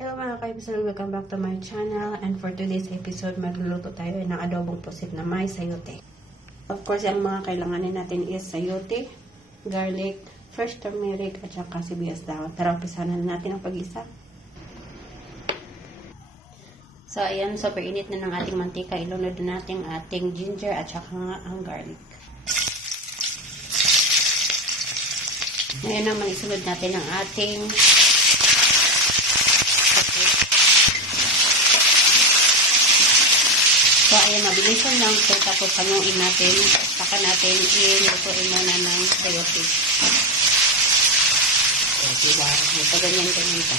Hello mga kaibigan, welcome back to my channel. And for today's episode, magluluto tayo ng adobong pusit na may sayote. Of course, ang mga kailanganin natin is sayote, garlic, fresh turmeric, at saka sibuyas dahon. Tara, umpisahan na natin ang pag-isa. So, ayan, super init na ng ating mantika. Ilunod na natin ating ginger at saka ang garlic. Ngayon naman, isunod natin ang ating so, ayan, mabilisan lang ito. Tapos, hanuin natin. Saka natin ilutuin muna ng sayote. So, diba? Ito, ganyan pa.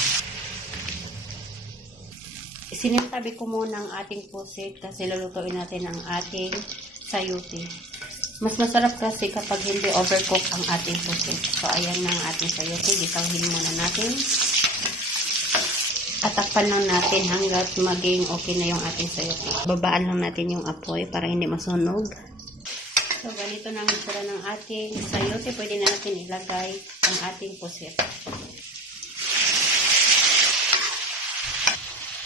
Isinitabi ko muna ang ating pusit kasi lulutuin natin ang ating sayote. Mas masarap kasi kapag hindi overcook ang ating pusit. So, ayan na ang ating sayote. Gisawin muna natin. Atakpan lang natin hanggat maging okay na yung ating sayote. Babaan lang natin yung apoy para hindi masunog. So, ganito na ang itsura ng ating sayote. Pwede na natin ilagay ang ating pusit.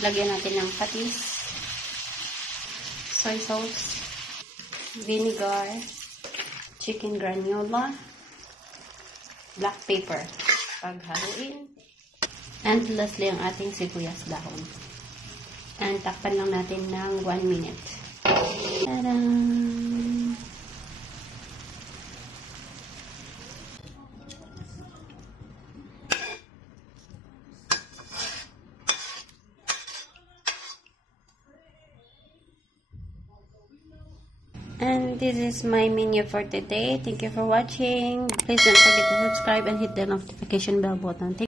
Lagyan natin ng patis, soy sauce, vinegar, chicken granula, black pepper. Paghaluin. And lastly, ang ating sibuyas dahon. And takpan lang natin ng 1 minute. Tadaan! And this is my menu for today. Thank you for watching. Please don't forget to subscribe and hit the notification bell button.